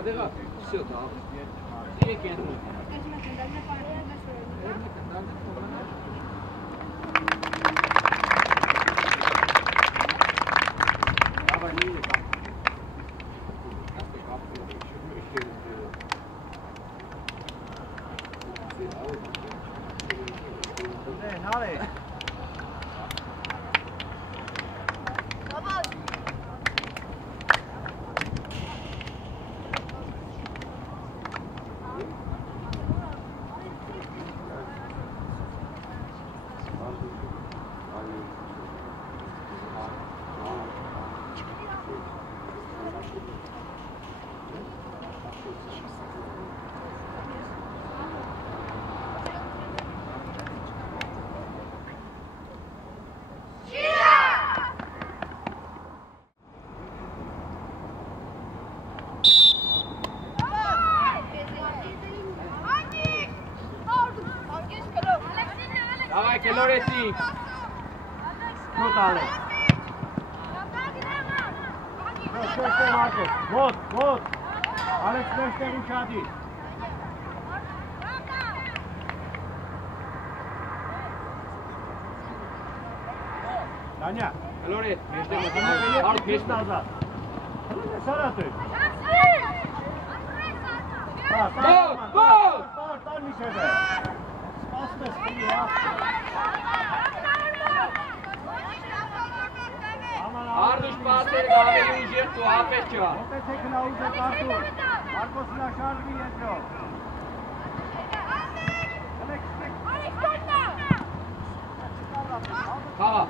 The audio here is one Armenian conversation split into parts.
Adega, все, да. Где кендру? Давай, Келорesi. Вот, Alex. Вот. Alex, meşte uçadı. Danya. Kelores, meşte uçadı. Al meşte azat. Saratı. Gol! Tam bir şeyde. Aslı ya. Arduş paseri kahve yiyecek tu afetçi var. Arkasına şarjı yetiyor. Hava.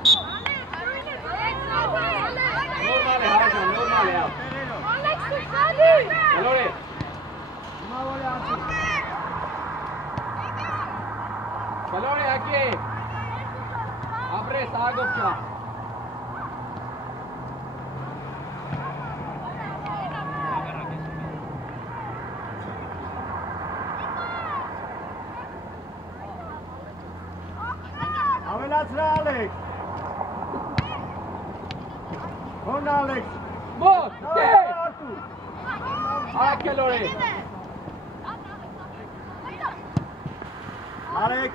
Normale Hakan, normale ya. Kelores. Kelores aquí. Abre Sagopcha. Alex. Con Alex. Vos, ¿qué? Ah, Kelores. Alex.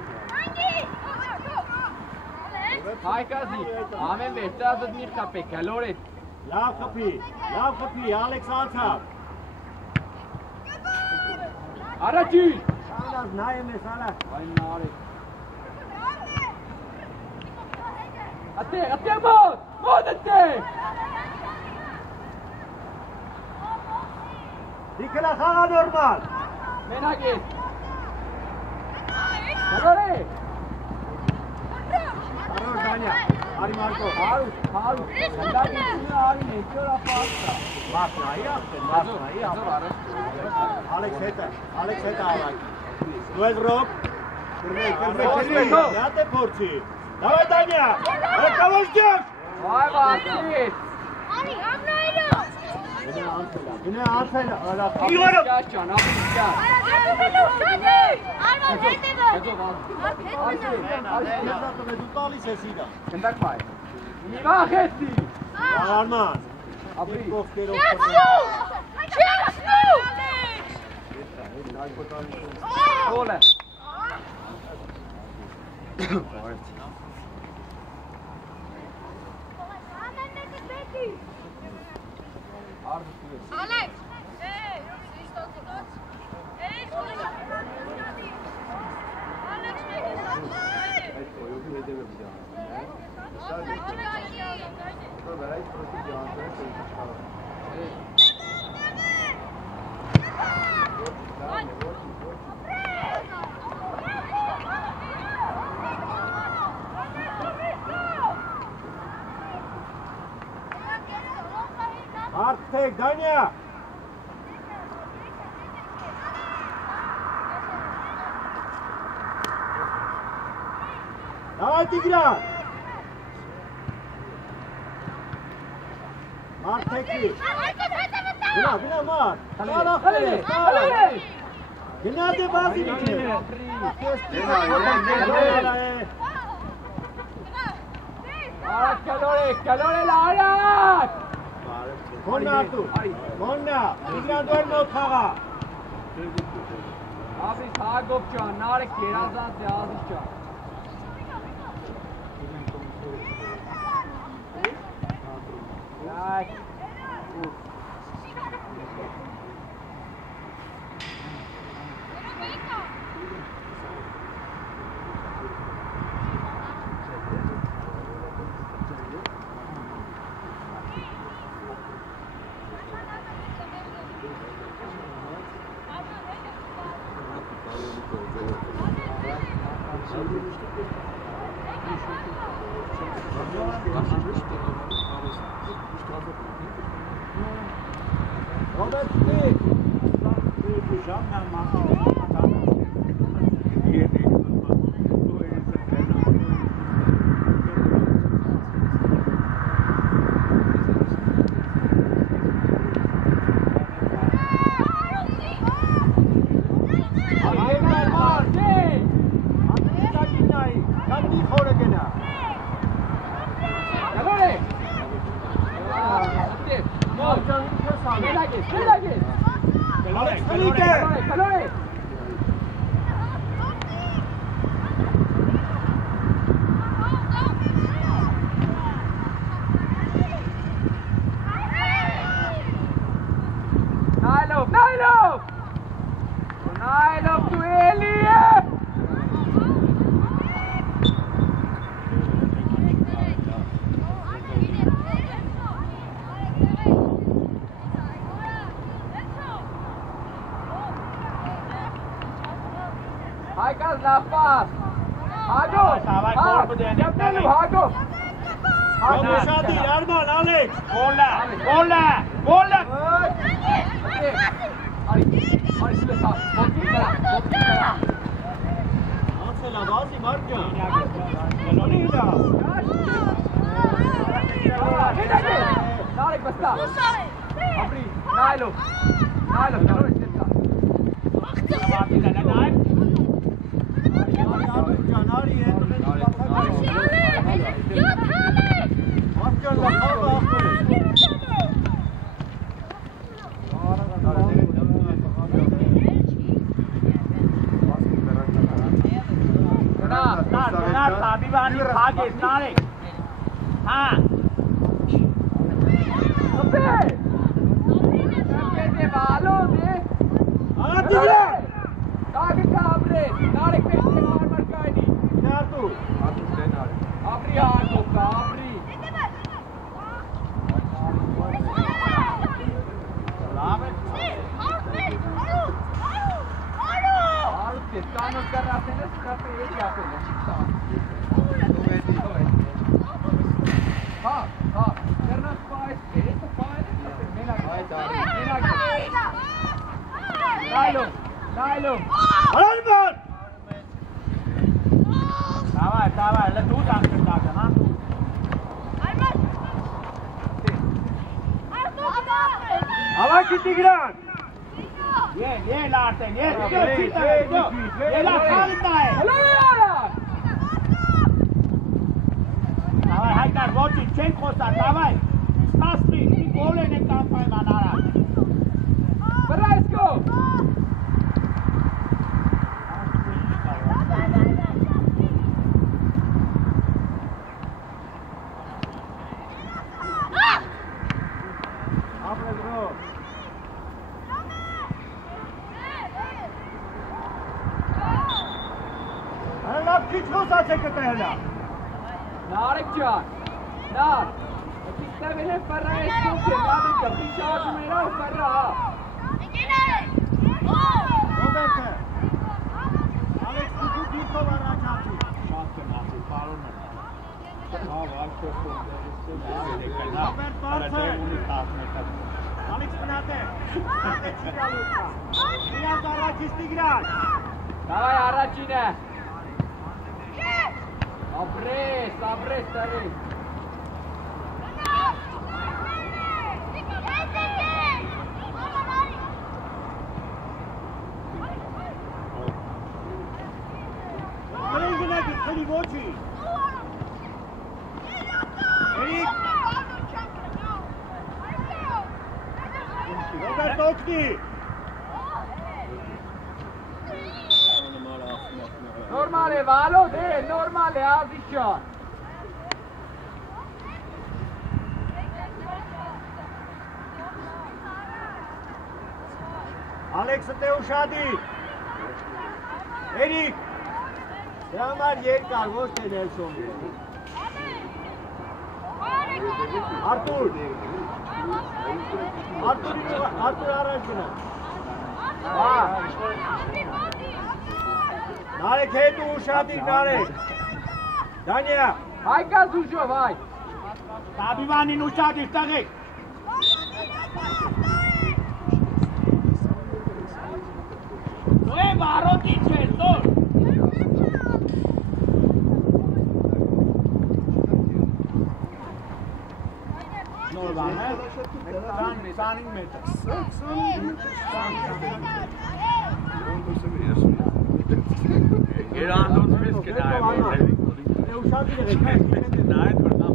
Hai Kazi. Amen meşte azad mir kape Kelores. Lav kapı. Alex alta. Aracı. Salas naime Salas. Ay nare. Até vos! Foda-te! Dikla sağa normal. Ven aquí. Kelores. Aror Danya. Ari Marco. Haru. Senda gitsin Haru ne diyor apasta. Basmayı yaptın. Alex heta alak. Duel Rob. Ya te porci. Давай, Даня! Это кого ждешь? Vay Basit. Yine Ansa'yla. Yiyorum. Can, abi gel. Kendak fai. Mi bajetti. Arman. Abri. Ole. Alex! Artık Danya! Давай, Тигран! Mark tekli. Bina Mark. Kaleye. Genelde bazı için. Calore, la hora. Մոննա արտու, մոննա, իգրանդուեր մոտ խաղա։ Աբիս Հագոբ ջան, Նարեկ երազանց է Ազիզ ջան։ Right. Robert Smith. Nailov to Elie! Hagas la paz! Hago! Hago! Şadi, Erman, Alex! Golla! Golla! Golla! Ansela, Vazi, Marco! Galonida! Narek, basta! Abri! Nailov! Nailov, Galonid, setta! Vati, Galanay! օգնի։ Նորմալ է, վալոտ է, նորմալ է, ազիչ ջան։ Ալեքսը տե ուշադի։ Էրիկ։ Դրա համար երկար, ոչ թե Նելսոն։ Արտուր։ Արտուր առաջ գնա։ Նարեկ հետ ու ուշադիր, Նարեկ։ Դանյա։ Հայկաս ուժով, հայ։ Տաբիվանին ուշադիր, տղեք։ Դու է վարոտից ես, դոր։ Նոր բան է, 25 մետր։ Գերանոց մեզ կնայեմ։ Ուշադիր եղեք։ Նայեք որտամ։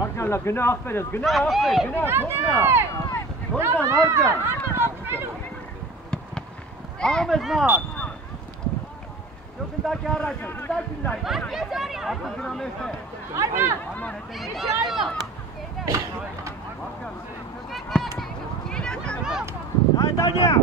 Արգանլա, գնա աղբերս, գնա աղբեր, գնա, խոտնա, արգան։ Աղմեզ մար։ Դու գնդակի առաջ է, գնդակի լայք։ Աղմեզ գնա մեզ է։ Արման, իչի արման։ Նայն դանյա։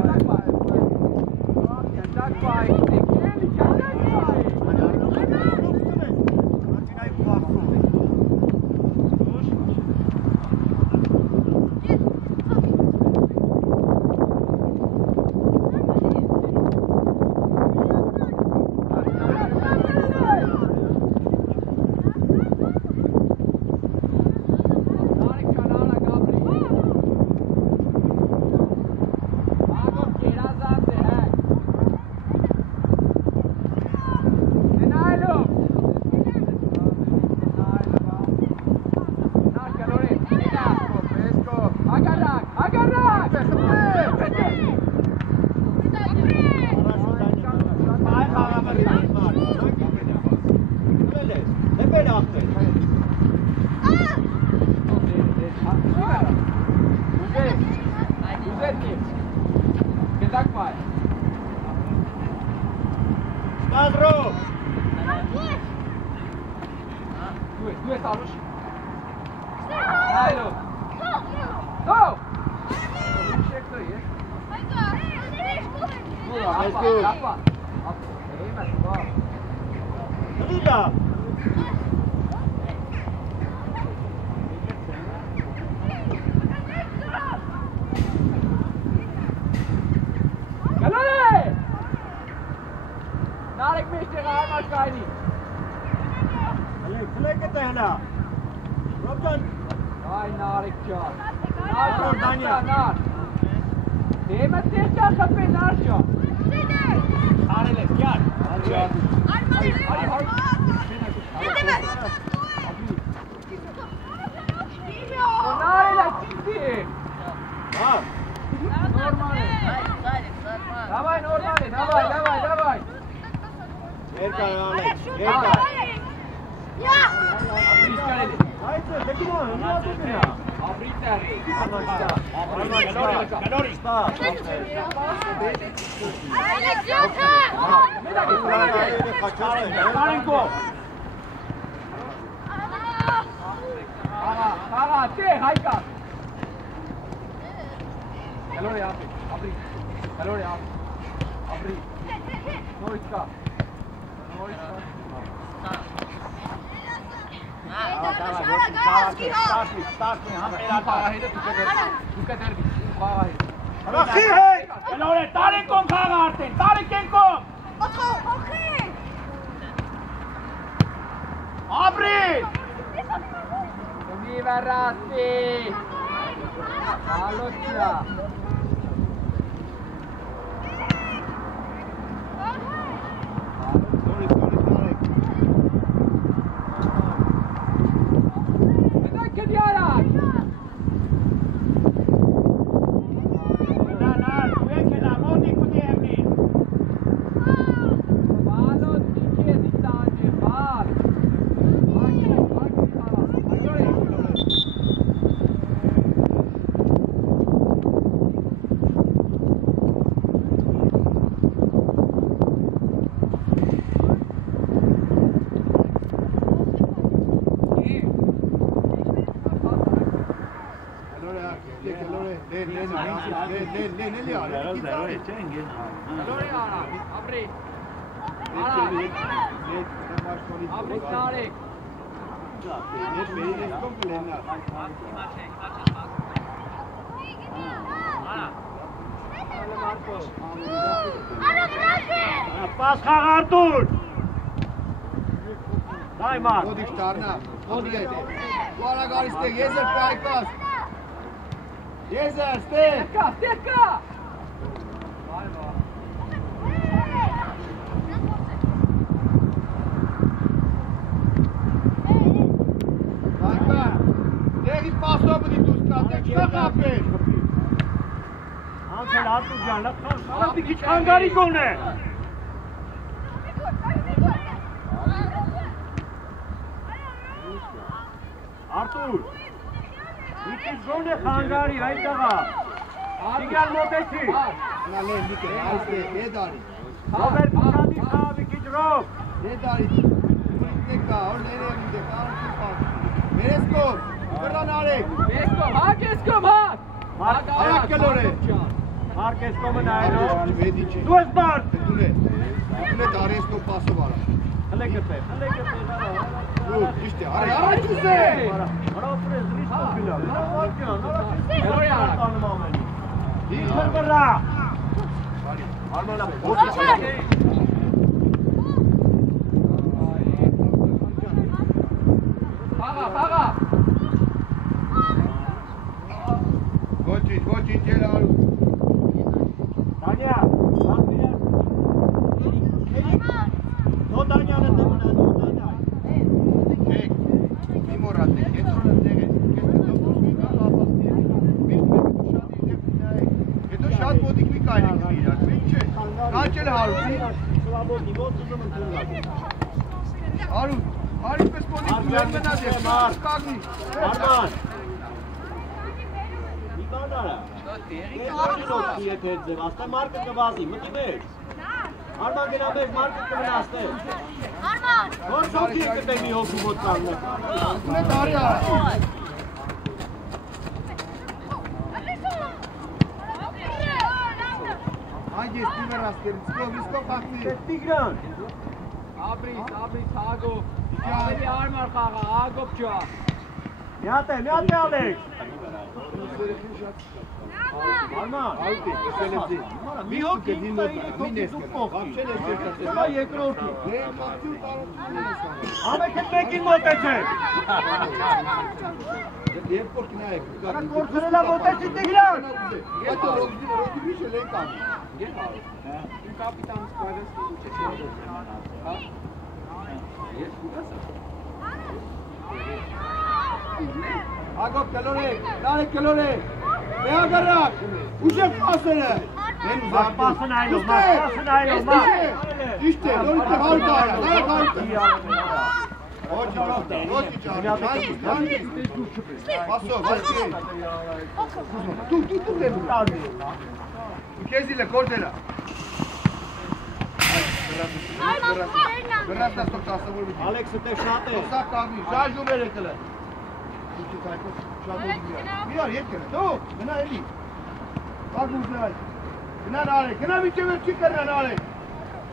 Kalori ara, abri. Ara. Abri Tarek. Pas khag Artur. Dai Mark. Modik Tarna. Modik. Doara gari ste Yezer Paykas. Yezer ste. Teka. Paykas. Degi paso budi tuska. Dekha kapen. Ansel Artur jan, laqan bir khangari kon hai. Artur. İki zone khangari hay daga. Sigal motechi. Na le dike. Aiste Edari. Haber bukadi khab iki drop. Edari. Dekha aur lene dekha ki paas. Mere score. Karna nare. Esko, bhag. Ayak kalore. Marques como naino. Vedici. Duas bar. Tune dare isko paso wala. Harekete. İşte ara çüze. Ara pure zlis ko bila. Kalori ara. İçer barra. Paga. Votin gelaru. Tanya. No Tanya ne tamam. Çek. Mimorate. Eto şat bodik mi kaynak mirar. Pinche. Kaçel harusi. Haru. Haru pes bodik güven bana de. Kagni. Arman. Nikanara. Asta market ke bazi, mati beş. Arman gena beş market ke naste. Arman. Or çok iyi ke beni yok bu botanla. Ne dar ya. Hangi istimer askerin? Visko fakti. Tigran. Abri, Thago. Abri armar kaga, Agopcha. Miate Alex. Arman. Bir o ki Ama ketmekin moteche. Korkuna moteche Tigran. Kapitan squadras Agop kalore. Veya garrak. Uşak pasını. Pasın aylo. İşte. Doğru harita. Passo. Tu Ukezile, cortela. Verrat nas tocasa vorbi. Alex te șate. Toca cabi. Jaj numeretele. Mirar yetkele. Tu. Bina eli. Bak bu güzel. Bina nare. Kena bir çevir çıkar nare.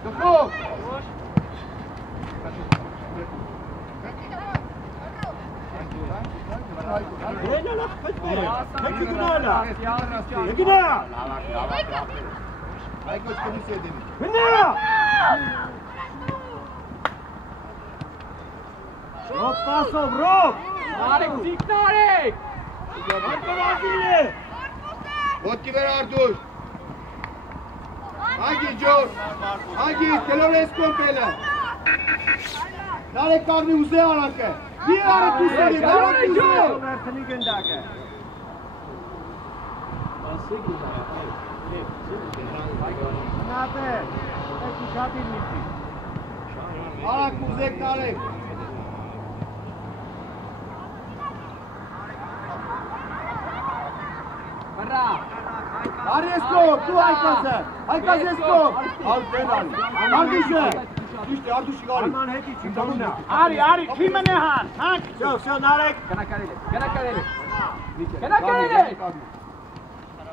Doktor. Reyna la fetme. Peki günahla. Günah. Ay koç konusu edin. Günah. Rob Pasov, Rob. Tarek, Tarek. Arkadaşıyla. Vodki ver Artur. Hangi Jor? Hangi Kelores Kompela? Nare kagni uze aranke. Bir ara tusani. Nare Jor. Merteni göndərke. Nate. Peki şatil miti. Arak muzek nare. Barra. Ariesko, tu Aykas'e. Aykas Esko. Al penal. Kardeşe. İşte Artur Şigari. Arman hep için tamına. Ari, kime ne han? Han? Şu Narek. Kena karele.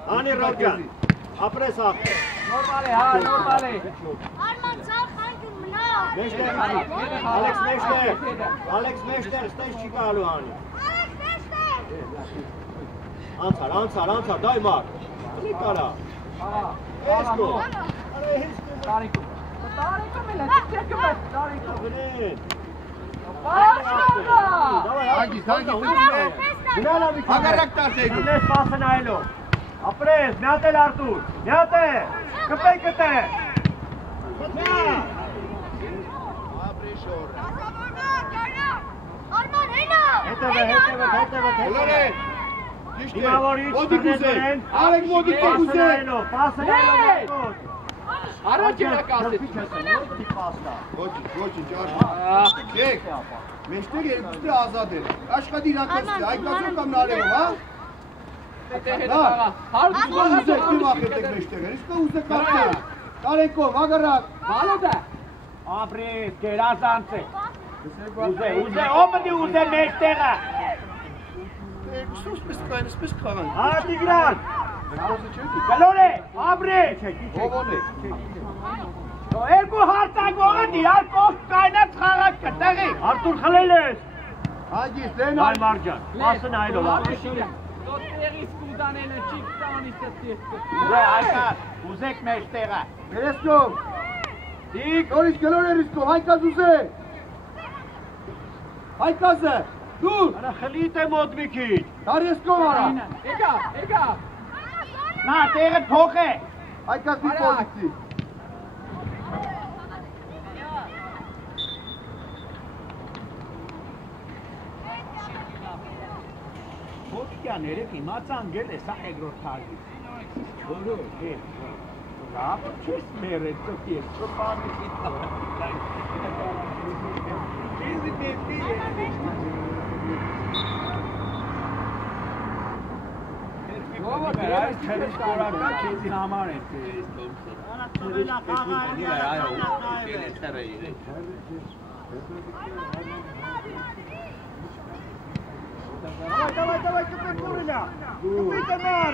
Անի Ռոջան, ապրես ապրես։ Նորմալ է, հա, նորմալ է։ Արման ցավ խանջում մնա։ Մեջտեղ, Ալեքս մեջտեղ, ստես չի գալու անի։ Ալեքս մեջտեղ։ Անցար, դայ մար։ Մի կարա։ Էսկո։ Տարիկում։ Տարիկում էլ է, տեկում է, տարիկում։ Գնեն։ Հագիս, հագարակ տարդեք։ Գնես պասը նայելով։ Ապրես, միատ էլ Արտուր, միատ է, կտե։ Արման հենա։ Հետևը։ Լորե, ճիշտ է, Դիմավորից մոտիկ ուզեն, արեք մոտիկ եք ուզեն։ Պասը նայելով։ Առաջ երա կասեց։ Ոչինչ, Եք, մեջտեղ երկուստը ազատ է, աշխատի իրանքացիը, այկացով կամ նարևով, հա? Իսկո ուզեք մի վախետեք մեջտեղ, իսկո ուզեք կարտել, կարենքով, հագարակ։ Բալոտ է։ Ապրես, կերազանց է։ Ուզե, ոմդի ուզե մեջտեղը։ Սպես կաղան։ Հա, Տիգրան։ Գլոր է, ապրես։ Ովոն է։ Երկու հարտագողը դիար կողք կայնած խաղակ կտեղի։ Արտուր խլել ես։ Հագիս, լեն Այ Մարջան, պասը նայելով ապրես։ Դոտերից կուզանելը չի կտանից է տիեստը։ Ուզե, այկար, ուզեք մեջտեղը։ Երեսկով, նորից գլոր է ռիսկով, հայկազ ուզե։ Հայկազը, դուր, Արա խլիտ է մոտ մի քիչ։ դարեսկով արա, Եկա։ Նա, տեղը թող է։ հայկազ մի պոզիցի։ Հոտկյան երեք իմացան գել է սա էգրոտ թարգի։ Որո, լավ չես մերեց տոք սոպանի Չերիշկորական քեզի համար են Давай, купи Курина! Купи Тамар!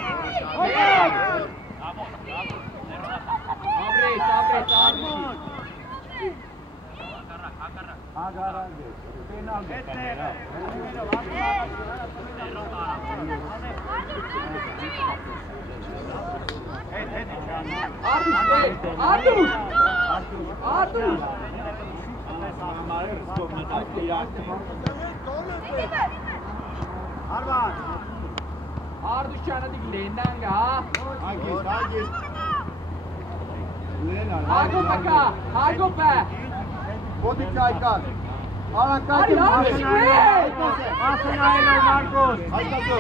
Arvan! Arduşana dik lenden ga. Hagis. Hago paka, hago pe. Bodik aykan. Arakati. Hadi, Asın aylo Marcos! Haykazı.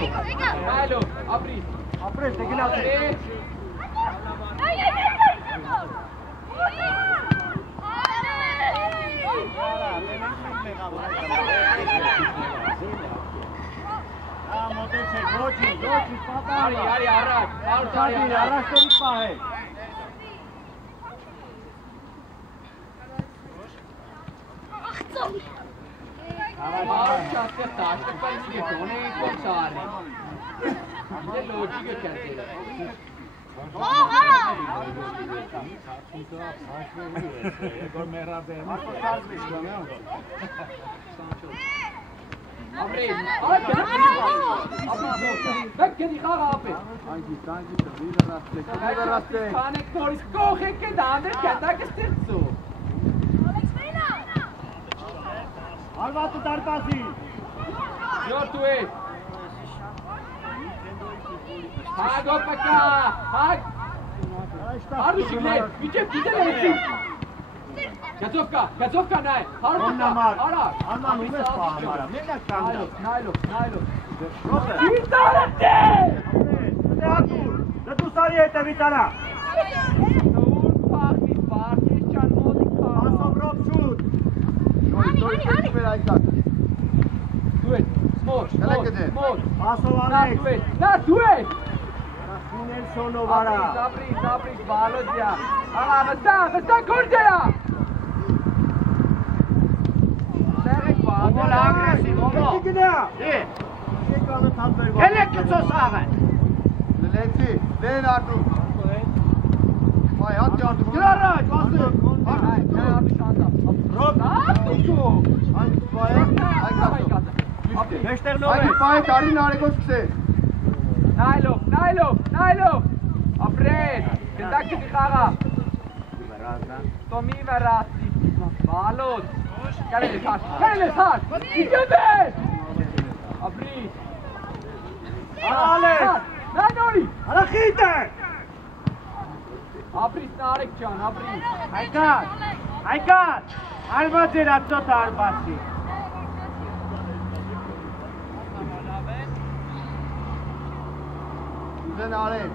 Alo, abri. Apres, tekin atı! Ari, araç. Araçları pahe! Ağır şahsı taşlıklar için geçiyor. Onu çok sağırlı. Bir de loji geçerdi. Abri, bek kedi khar ape. Khane koris koche ke dander kenda ke stirtsu. Alvatı darpasi! Yor tu e. Hago paka, hag. Ardu şikle, biçe leçin. Gazovka nay. Ara. Alman umes pahamara. Melek kanda. Nailo. Bir tanesi! Ne tu sariyete bir tane? Parti chanmodika. Asobrov şut! Do it. Small. Asov Not Alex! do it. Not do it. Sinel sono vara! Sabri, balodya. Ala, basta kurjaya. Serek Ovo la agresiv, ovo! Çekine! İyi! Çek alı tazları var. Hele küçük sağa! Լենցի, լեն արդու։ Այ հատ արդու, գրա առաջ, վասը։ Արդուշ անտա։ Ռոբ, Արդուշ։ Այն պայ, այ կատո։ մեջտեղ նոր Այդ է։ պայ տարի նարեկոց կսե։ Նայլով, ապրես, գնդակ չկի խաղա։ Տոմի վրասի, բալոտ, կարել ես հաշ, իգետ ես, ապրիս, նայ նորի, Արախիտ է։ ապրիս նարեք ճան, ապրիս, Հայկան, արված էր ատոտ արվածի։ Ուզեն արեք։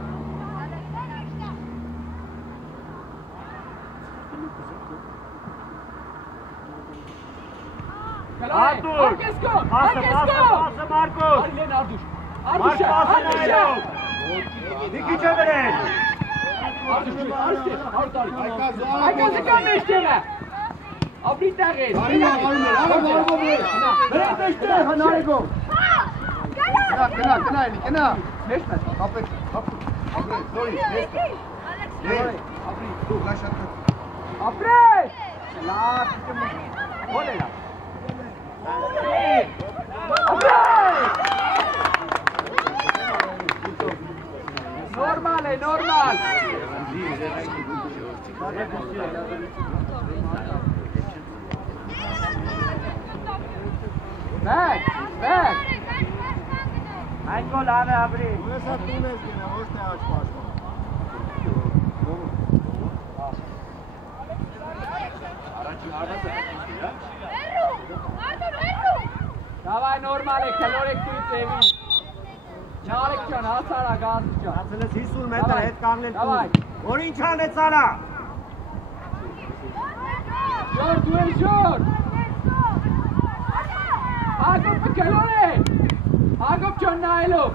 Արկեսկո, Մասը Մարկոս։ արիլեն արդուշ, Մի քիչ է վերել։ Այկազը կան մեջտեղը, ապրի տեղ ես, Վերեք մեջտեղ, նարեկով։ Կնա, էլի, կնա։ մեջտ ես, Հապետ, նորի, մեջտեղ։ Ապրի, դու, լաշատ կտ։ ապրես, լավ, հոլ է լավ, ապրես, նորմալ է, նորմալ, բեք, Հայկո լավ է ապրի։ Ես հատ տուն ես գնա, ոչ թե աչ պաշպան։ Davai normal է, կլորեք դույց էվի, նարեք ճան, հասարա գազի ճան, Հացելես 50 մետր հետ կանգնել Davai. Որ ինչ անեց արա։ ժոր, դու ես ժոր, Հագոպը կլորեք, Հագոպ ճան նայլով,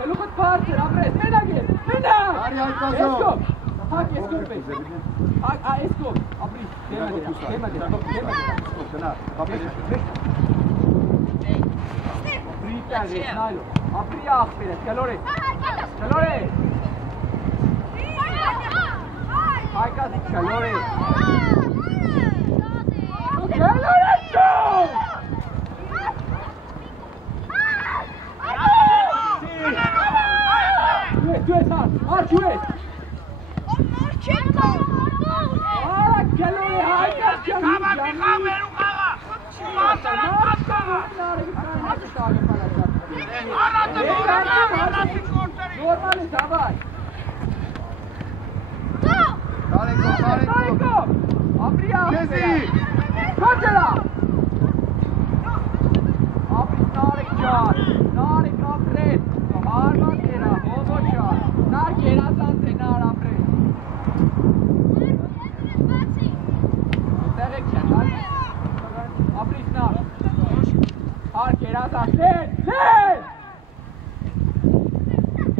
կլուխըտ պարցեր, ապրես, մենակ ես, մենակ, Արի Հայկազո։ Եսկո, հակ եսկո պես, եսկո, ապրի, դեմա դերա, Կնա, հապետ։ Ապրի աղբեր ես, կլորեք, Հայկազի կլորեք, կլորեք ճոմ, դու ես արդ, դու ես, արա կլորեք, Հայկազ ճան, Normal է, davai. Տարեկո, ապրի աղբերա, կոչելա, ապրի նարեք ճան, նարեք ապրես, հարման կերա, հոզո ճան, նար կերազանց է, նար ապրես, տեղեք չեն, ապրիս նար, հար կերազանց, լեն,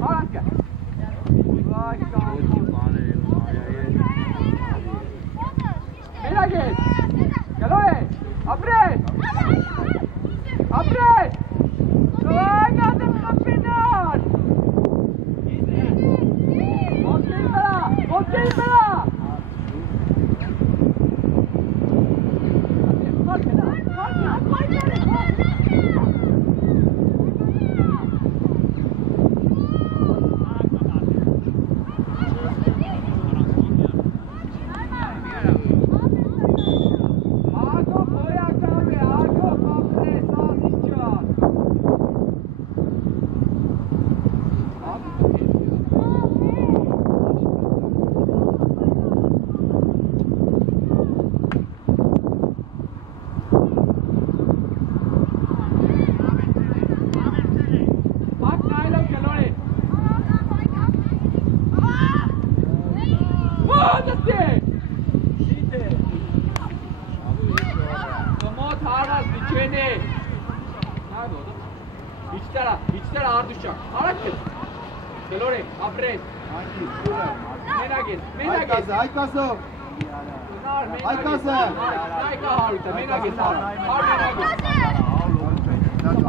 Haranca. Mira que. Calore. Apres. No hagas el campeonato. Motímela. İçler ağır düşecek. Araç gel. Gel oraya. Apres. Menagel. Հայկազո։ Հայկազը։ Նայկա հարուտը. Menagel.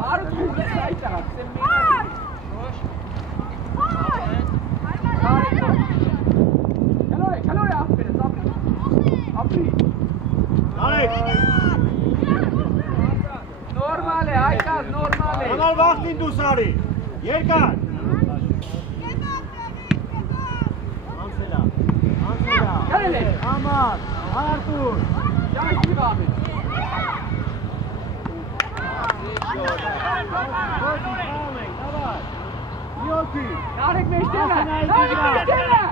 Հարուտ քուլը այդտեղ. Նարի, երկար։ Գալել է։ Ամար, Արտուր։ Ջանքի բաղի։ Նարեկ մեջտերը, նարեկ մեջտերը։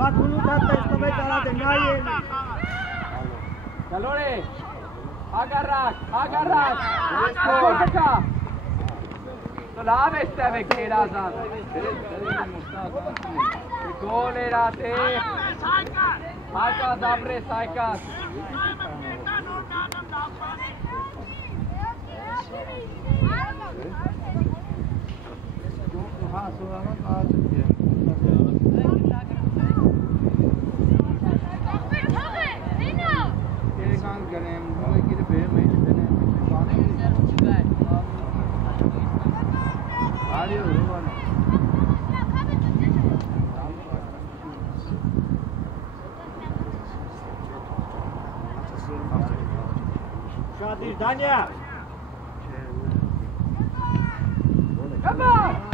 Վատունու դատ տեսնում եք արատ է նայել։ Գալոր է, հագարակ, կոչկա։ Լավ է ստև եք երազան։ Գոլ էր ատե։ Հայկազ ապրես, հայկազ։ Շադիր, Դանյա։ Կապար։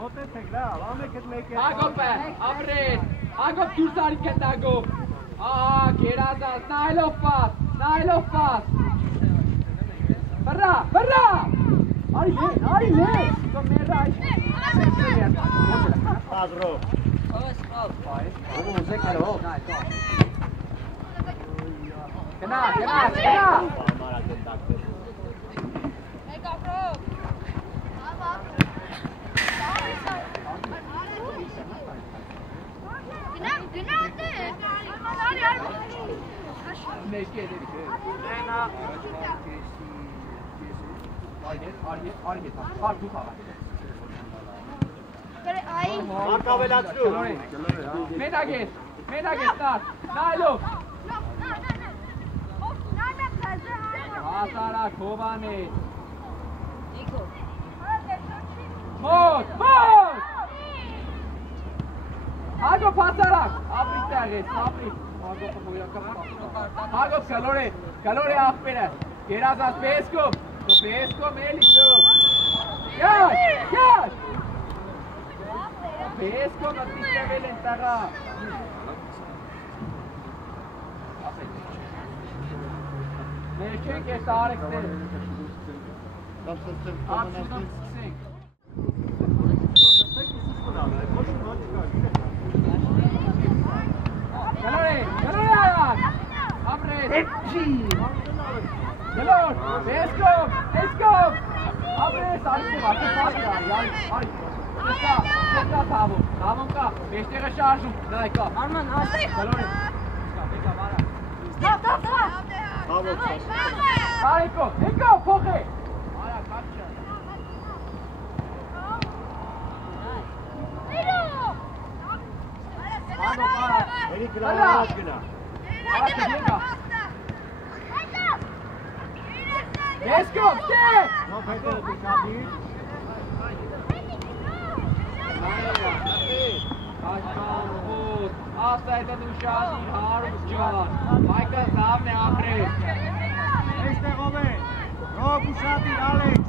Մոտեցեք, լավ, ամեկ էդ մեկ է։ Հագոպ է, ապրես, Հագոպ դուրս արի կետ Հագոպ։ Ահա, գերազանց, նայլով պաս։ Բռա։ Արի լե, կո մերը այս։ Ազրով։ Գնա։ Արկավելացրու։ Մենագես, տար, նայլով։ Հասարակ, հովան է։ Մոտ։ Հագոպ հասարակ, ապրի տեղես, Հագոպ կալոր է աղպերը, երազած պեսկով մելիսով, յաչ, պեսկով մտիստեղել են տաղա, ներքենք ես արեքներ, ապսուտում սկսենք, Galore ayak. Abres. Galore. Let's go. Abres. Arif vakti pas ya. Arif. Tekrar tamam. Tamam ka. 5 dakika şarjım. Dakika. Arman al. Galore. Bekle bana. Stop. Bravo. Ariko. Eko. Poke. Ayak kaçıyor. Էրիկ գրավաց գնա։ Let's go, stay! Նո փետը դուշադի։ Ասայտը դուշադի հարուս ջան, Մայկը զավն է ապրել։ Այստեղով է, Ռոբ ուշադի, Ալեքս։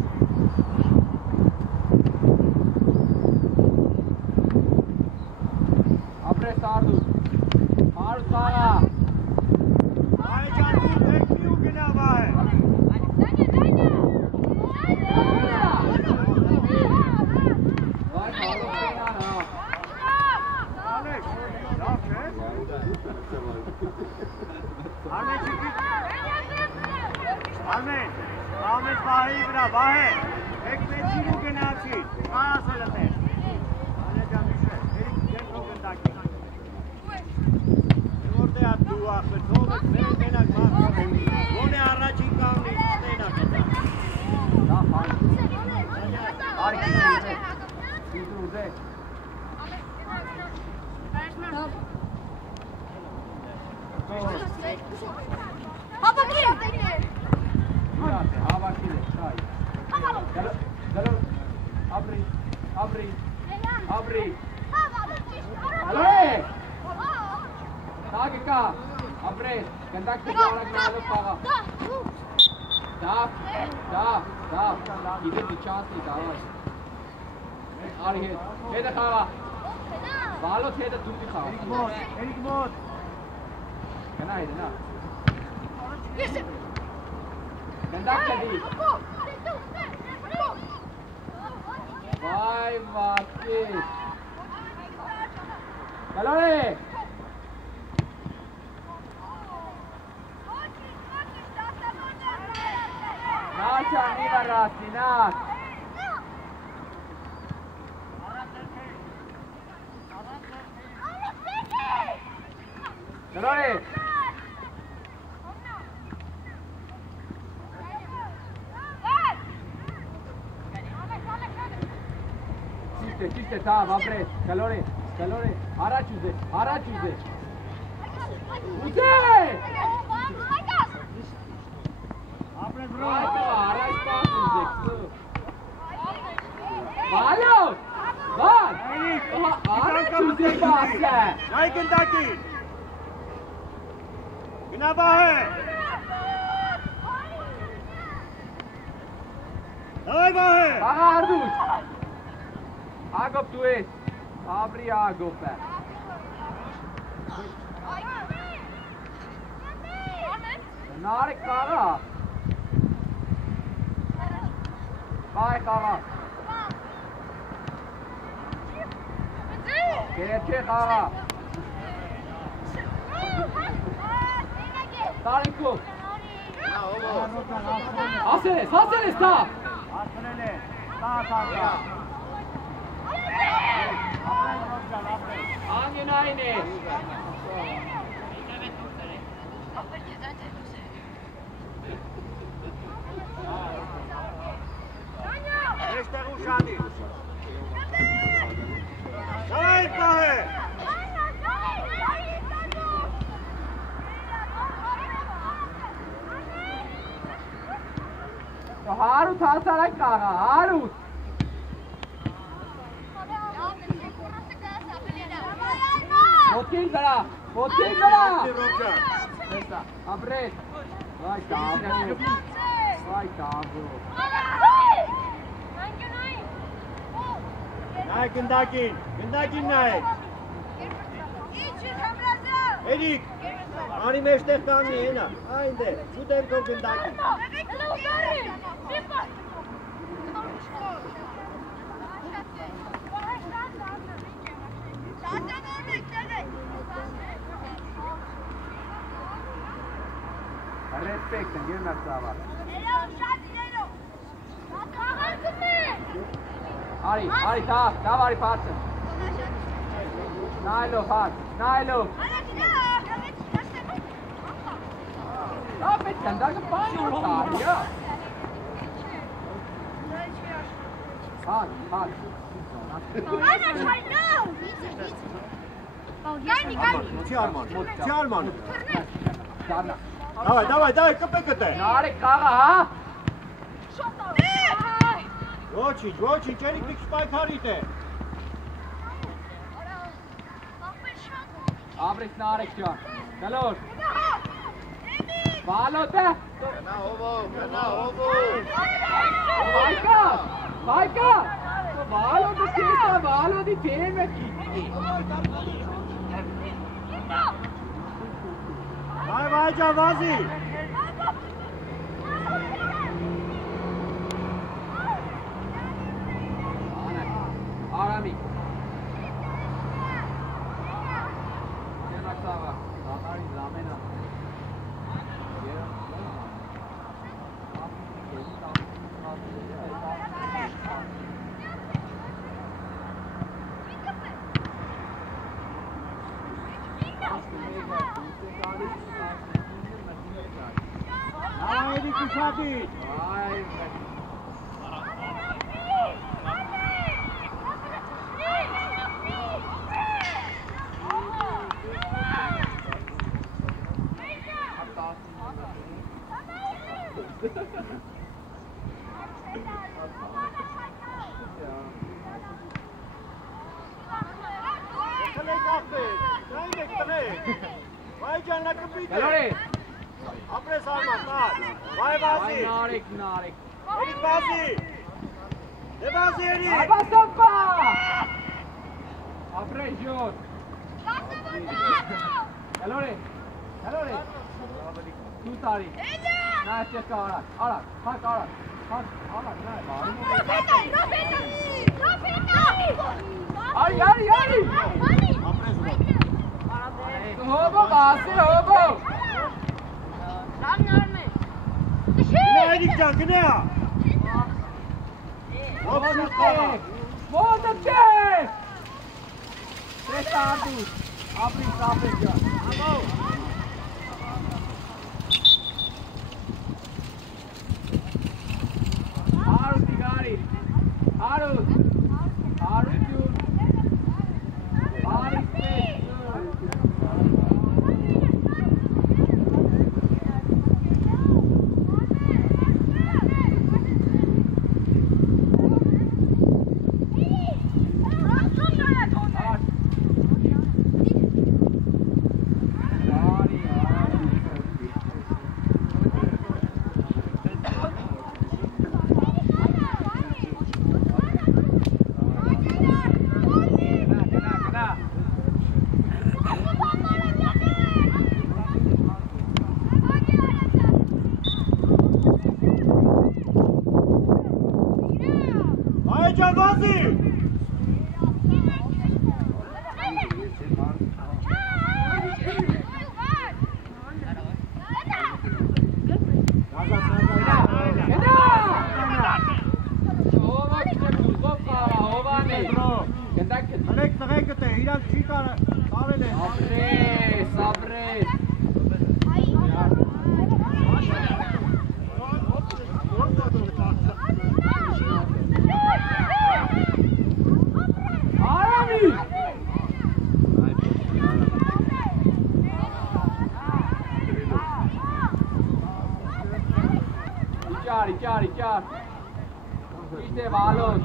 Ապրել Սարդուս, հարուս խաղա։ Այ ճանտի դեպի ու գնա վահ է։ Վայ խաղով կենան հա։ Ալեքս, լավ է։ Ամեն վահի վրա, վահ է։ Եք մեծին ու գնացի, կա ասել ըտեր։ Անեջան միշը, էրիկ դենքով գնդակի։ Որտե ատ դու ախր, թող եք մեր մենակ մախով եմ։ Ոնե առաջին կավնի, ստենակ է դա։ Դա հարուս։ Արի կիզր ուզե։ Հավաքիլ է, շայ։ Գալո, ապրի։ Հալո է։ Տագը կա, ապրես, գնդակ տիպարակ նալով խաղա։ Դավ, իդեր դու չասնի, դավայ։ Արի հետ, հետը խաղա։ Բալոտ հետը դուպի խաղա։ Էրիկ մոտ։ Գնա հետը, նա։ Գնդակ չդի։ Վայ վատկիս։ Գալո է։ Նաչա նիվա ռասի, նաչ։ Գալո է։ Ճիշտ է, թավ, ապրես, գալոր է, առաջ ուզե։ Ուզե! Ապրես Այդո, առաջ պաս ուզեք, Բալոտ, բան, առաջ ուզե պաս է։ Այ գնդակի։ Գնա վահ է։ Դավայ վահ է։ Աղա արդուս։ Ագոպ դու ես, ապրի ագոպ է։ Նարեք խաղա։ Բայ խաղա։ Կերչե խաղա։ Տարենքով։ Ասել ես, տա։ Ասրել է, տա։ Անյունային է։ Այստեղ ուշադի։ Դավայ վահ է։ Հարուտ հասարակ կաղա, հարուտ։ Ոտքին դրա։ Ապրես։ Վայ տավո։ Նայ գնդակին նայեք։ Էրիկ, անի մեջտեղ կանի ենա, այն դե, շուտերքով գնդակին։ Respect, înghirna țava. Ari, da, Ari, față. Nailo, față, Nailo. Da, pe te-am dat că bani o tare, ia. Față. Ana, hai nou! Arman. Давай, копай. Նարեկ կաղա, հա? Ոչինչ, երիք մի շպայքարիտ է։ Ապրեք Նարեկ ջան, գլոր։ Վալոտ է։ Գնա հովով։ Բայկա, վալոտը կեսա, վալոտի թեմ է կիքի։ Վայ ջան, վազի։ Արամիկ։ Կենակտավա, դատարի զամենա։ Այդի կուշատի։ Գլորի։ Ապրես Արման, տար։ Վայ վազի։ Նարեկ։ Երիք վազի։ Դե վազի երիք։ Աբասոպա։ Ապրես յոտ։ Գլորի։ Դու տարի։ Նա չկա արակ, հակ արակ, նա բարում է։ Արի։ Ապրես ուղղ։ Հոբո, բասի, հոբո։ Գնա երիք ջան, գնա։ Ոտը տես։ Տես արդուս, ապրիս ջան։ Հարուս իգարի, հարուս յուն, հարիս պես։ Chiari. Viste Valon.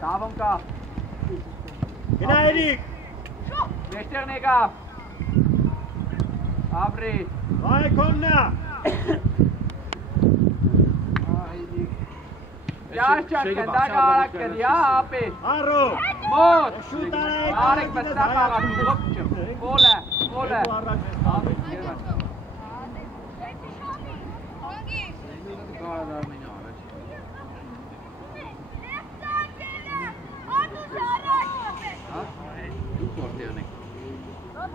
Davon kap. Gina Erik. Meester nega. Abri. Vai komna. Ya çakın da galak kır ya abi. Arro. Mot. Şutare. Arek basta kala tutupçum. Gole. Abi gel. Մի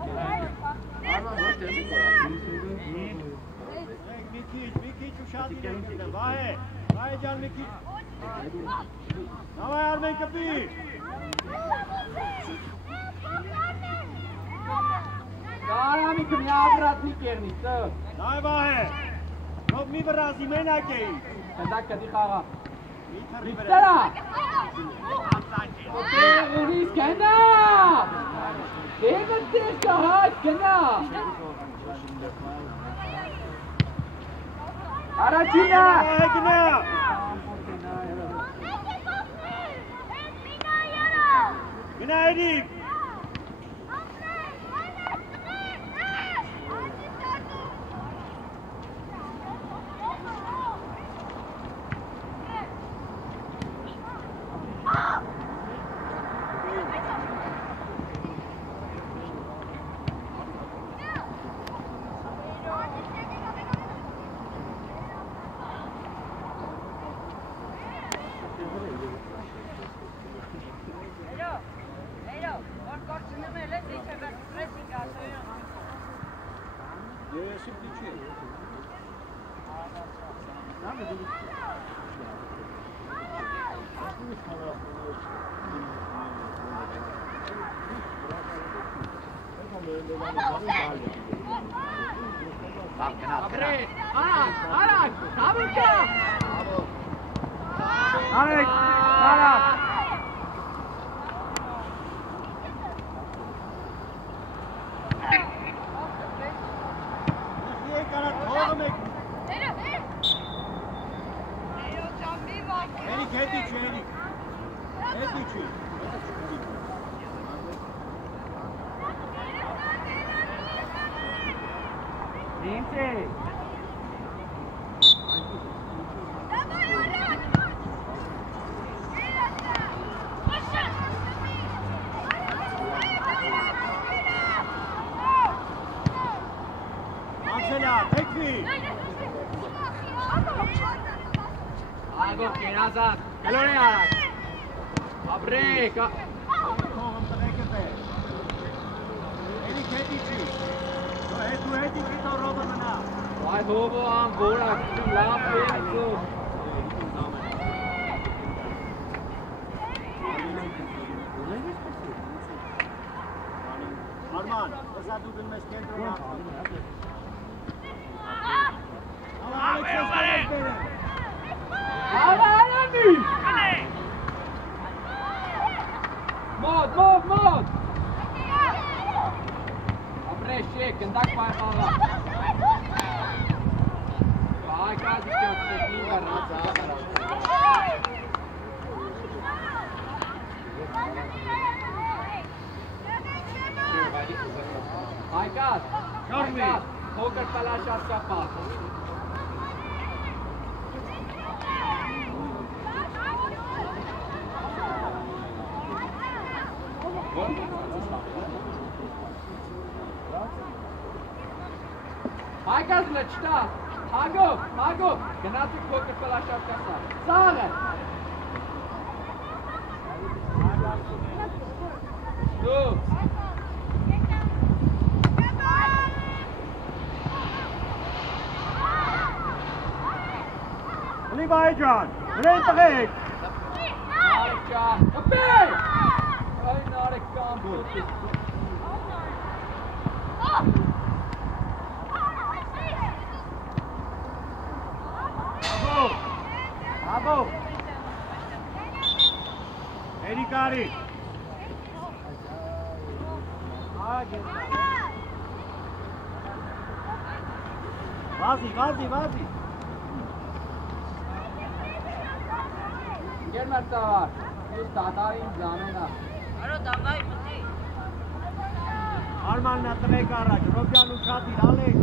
քիչ ուշադիր եք գտնեմ, Վահե ջան մի քիչ Նավայ Արմեն կպի Կարամիքը մի աբրատ մի կերնի, սը Նայ Վահե Ռոբ մի վրազի մենակ էի Հնդակ կդի խաղա Մի թռի Տերա վրա Տեղ ունիս կենա Տեղը տեղ կահաց կենա Առաջինա Վահե գնա Գնա Էրիկ Հայկազ լճտա, հագով, գնացիք փոքր պլաշավ կասա, սաղը դու Ունի Վահե ջան, ուրեն տղեք Նարեկ ջան, կպեր Այ նարեկ կան բոտի Աբո Էրիկարի Վազի Գերմար տավար, ես տատարին զանենա Արո դավայ մտի Արմաննա տղեք առաջ, Ռոբյան ու Շադիր, Ալեք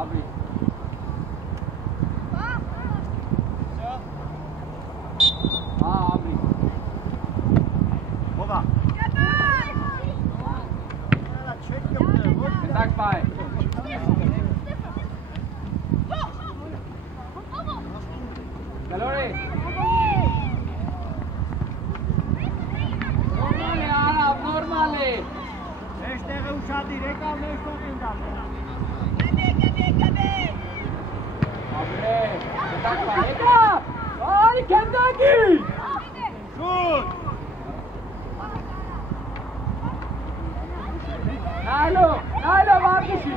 Abri. Abri. Ova. Attack by. Calore. Normale, Arab, normale. Մեջտեղը ուշադիր, եկավ մեջտեղին դամ։ Abre. Attack by. Եկավ. Ay, Kendaki. Շուտ։ Nailo, vardişi.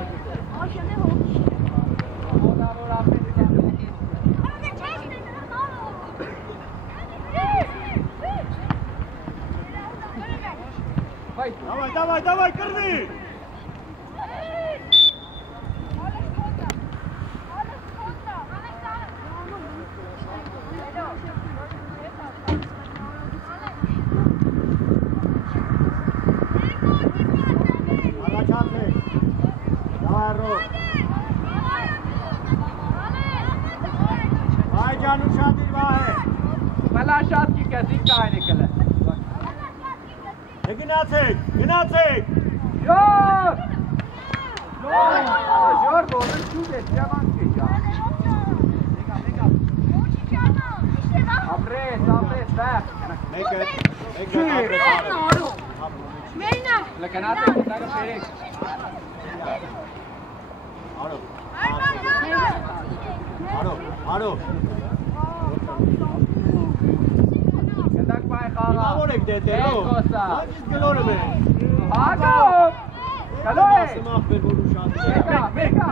Ora Abri. Давай, кырви! Մելաշատ ki կեզիկ կայն եկել է։ Գնացեք։ Ժոր! Ժոր բոդն շուտ է, ճաման կեջա։ Ապրես, վեղ։ Մեկը Մերնա։ Լկնատ է կուտակը պերեք։ Արո։ Կտակ պայ խաղա։ Ավոր եք դետերով։ Եկոսա։ Ագիս գլորը մեր։ Հակով։ Կլո է։ Ասմախ բեր որ ուշադիր։ Մեկա։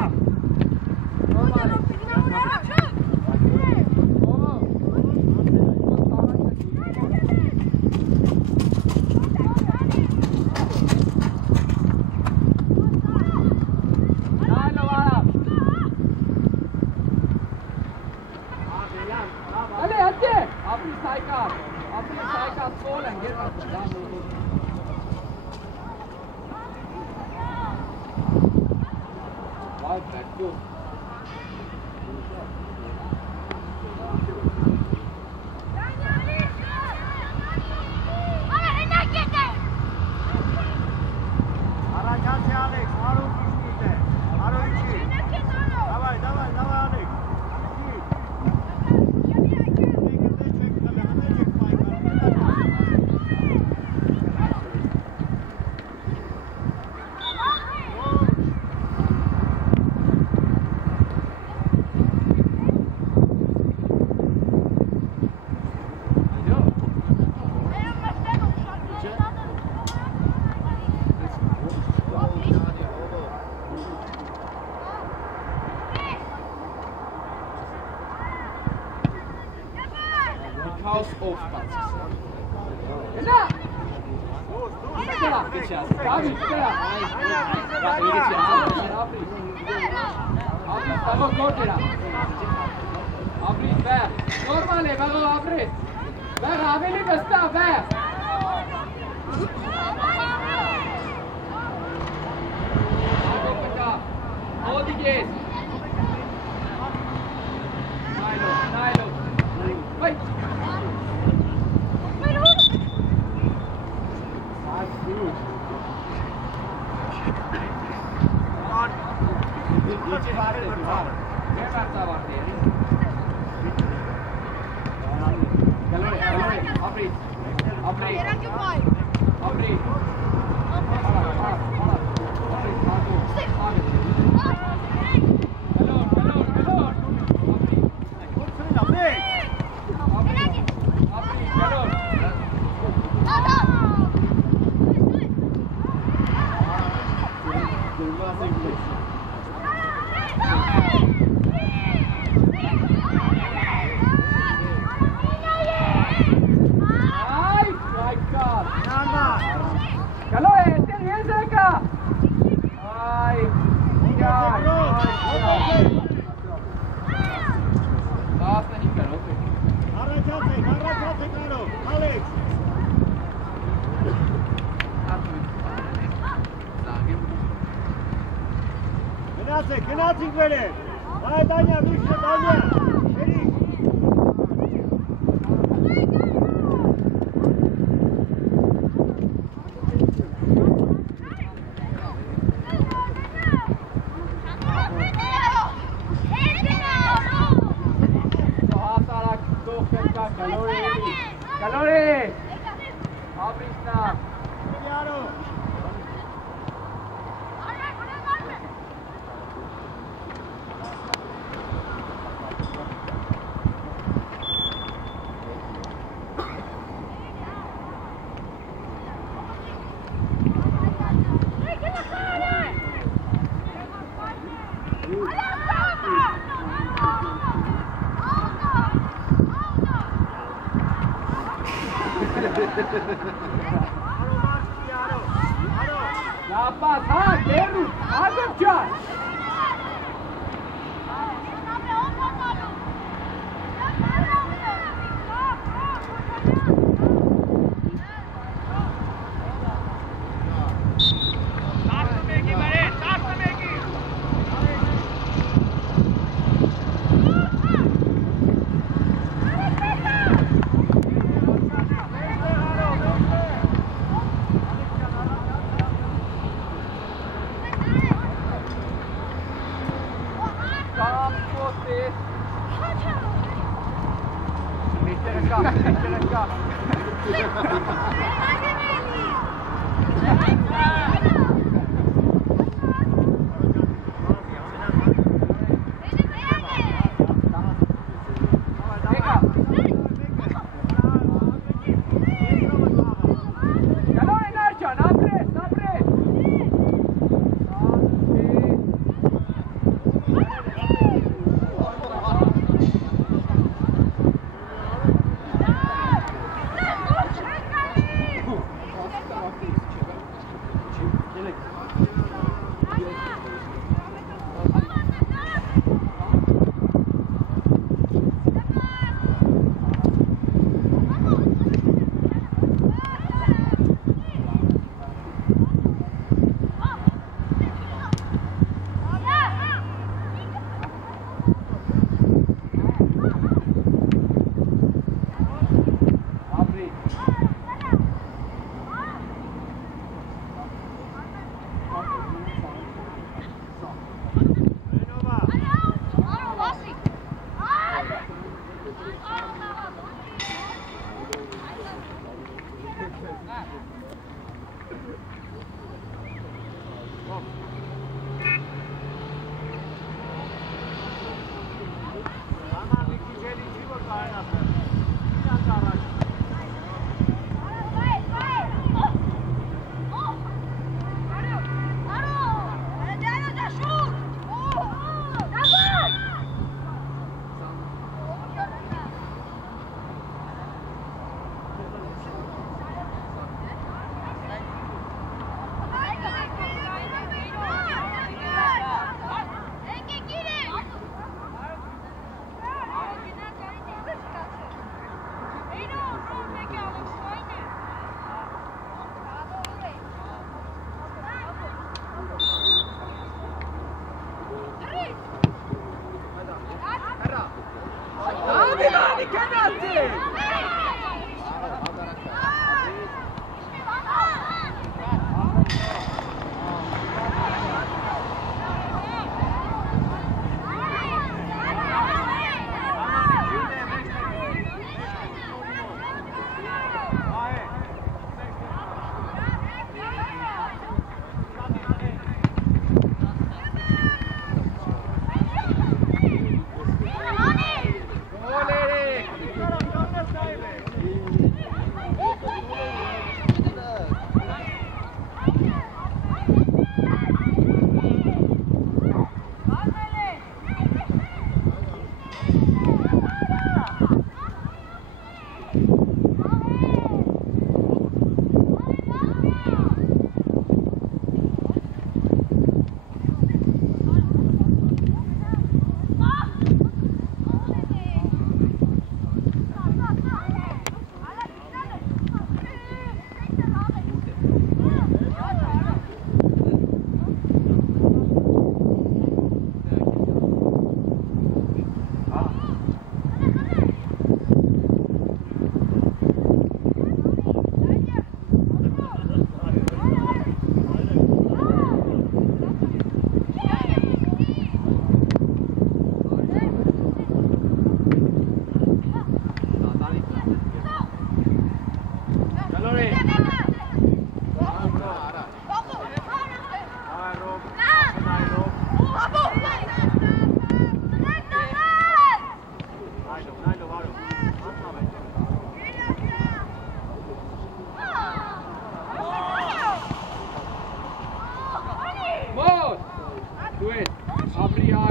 House of Cards. Esa. Espera, geçeceğiz. Abi, espera. Abi, tamam, cortera. Abi, ver. Normale, vago, abre. Ver, aveli basta, ver. Hold the gate. Nilo. Wait. Calore, tieni, vieni da qua! Գնացինք վերև։ Այ Դանյա, միշտ Դանյա։ Էրիկ։ Calore! Aprista! Rapaz, Guerreiro, Adamchar!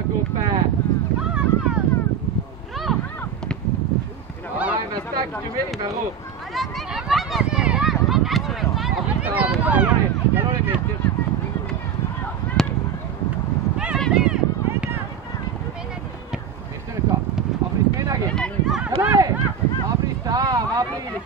Gope. Ai, mas tá que tu veni, Barro. Calore metti. Metti qua. Apri Menage. Calore! Apri sta, apri.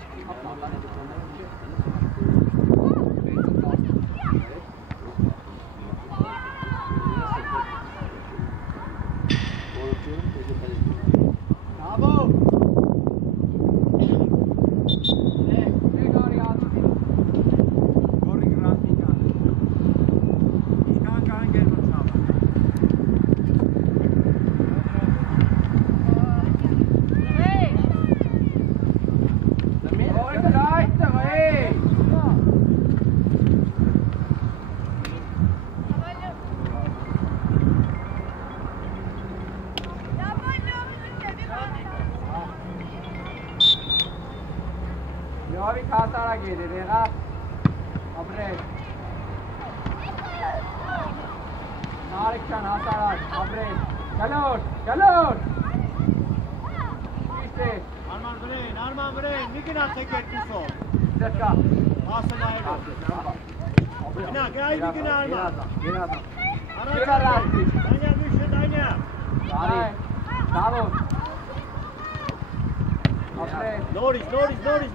Նորից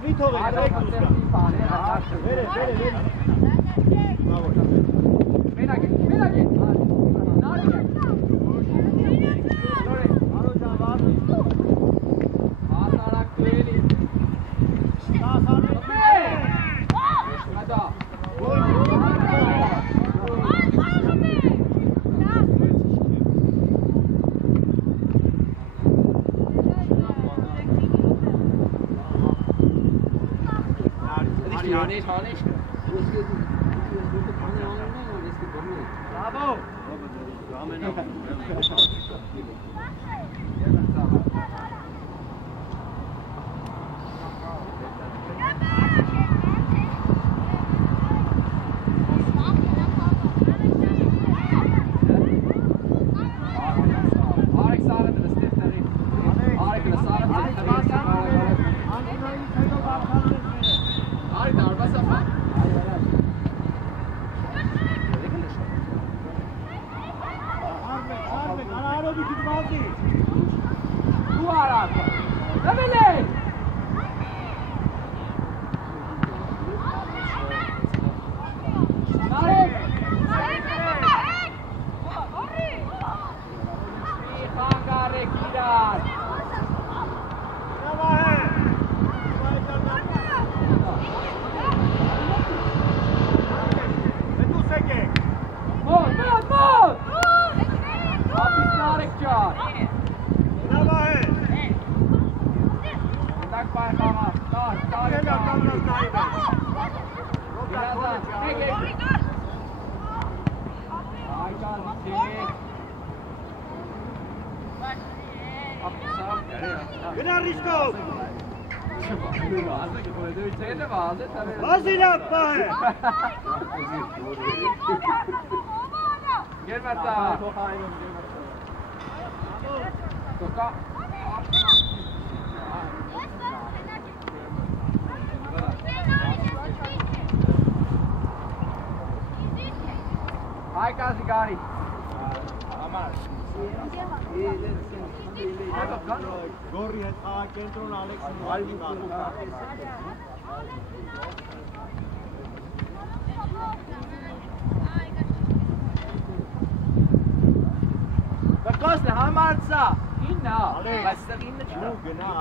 մի թողեք, դրեք ուստա։ Վերը։ Մենակ է։ Նարիք է։ Արոջան վարդի։ Հասարակ տուելի։ Հադա։ Հանիշ։ Bravo։ Hai Kasigari. Գորի հետ կենտրոն Ալեքսին Բկոսն համարցա, իննա, այստեղ իննը չնա։ գնա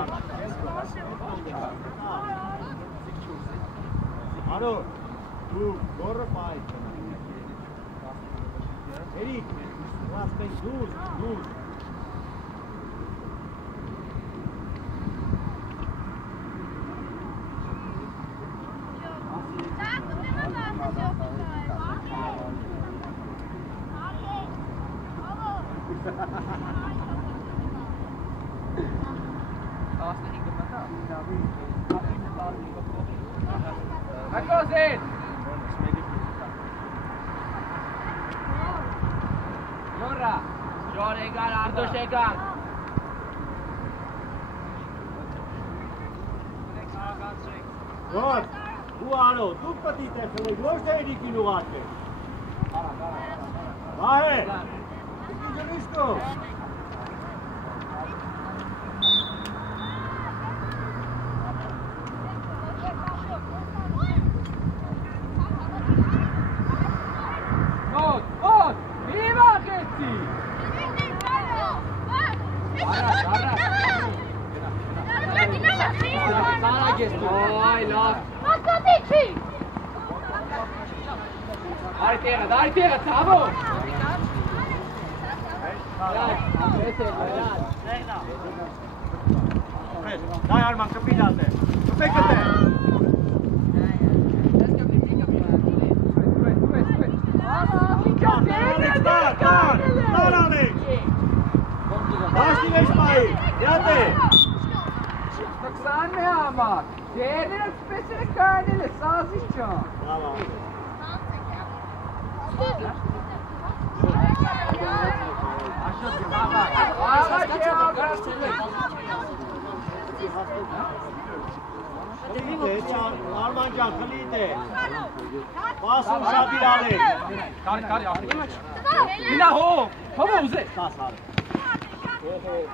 Ալո, դու գորը պայ Էրիկ, լասպենք դուր That goes in! Yora! Jor egal, Ardoş egal. Gol! Buano, tu patite, fele groște Eriki Luate. Vahe! Ce mișto? Ot! Viva Getzi! Sana geçti. Ay laf. Dai tega, Savo! Dai Arman, capilate! Capecate! Dar Alex! Daști ești mai! Iată! Saksan mı ama? Değerli spesifik kardeli saz içeceğim. Bravo! Armancan, Khalide! Pasul Şadir Alex! Kar ya. Bina ho! Hava uze!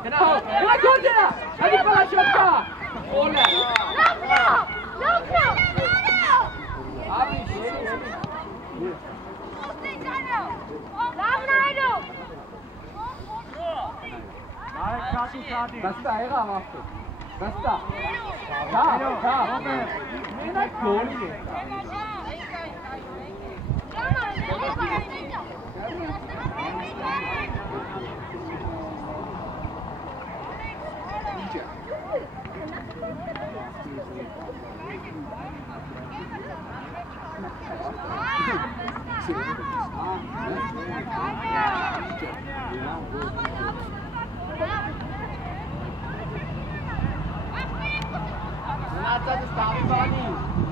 Bina ho! Bina kontera! Hadi para şapka! Orla! Abi Basta era amato. Basta. Ciao. Non è gol.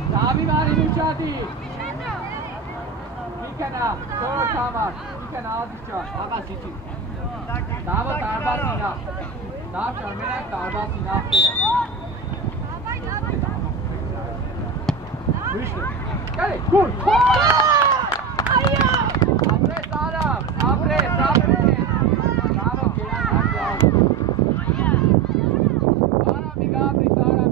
Stavi mani Luciati. Mikana, Tor Tamas, Mikana Adisha. Tamas Cici. Tamas Tarbasina. Tamas Sharmina Tarbasina. Kale, cool. Abre Sara, abre. Sara kira Sara. Sara biga apri Sara.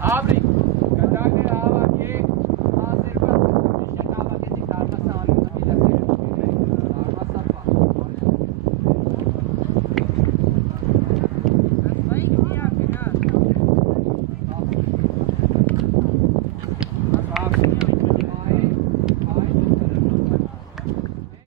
Abri, katagne ava ke